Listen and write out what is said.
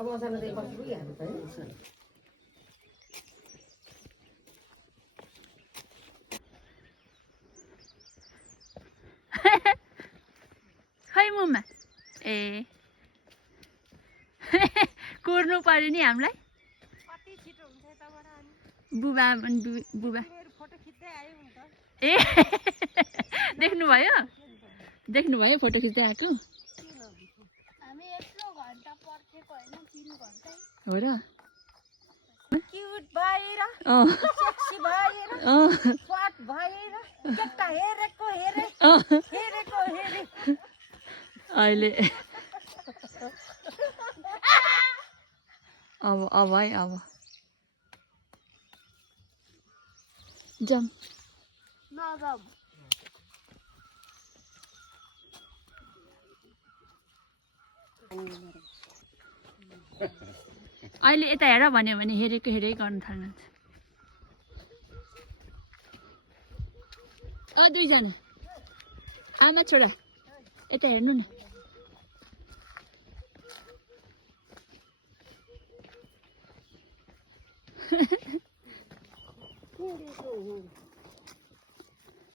अब अचानक चाहिँ बसी पुगिहाल्नु पर्यो खै मुमा ए कोर्नु पर्यो नि हामीलाई बुबा बुबा ए देख्नुभयो फोटो खिच्दै आएको हो र क्यूट भएर सेक्सी भएर स्वाट भएर केटा हेरेको हेरे हेरेको हेरे अहिले अब है अब जाम नजाम अहिले यता हेर भन्यो भने हेरेको हेरै गर्न थाल्नुहुन्छ दुईजना आमा छोरा यता हेर्नु नि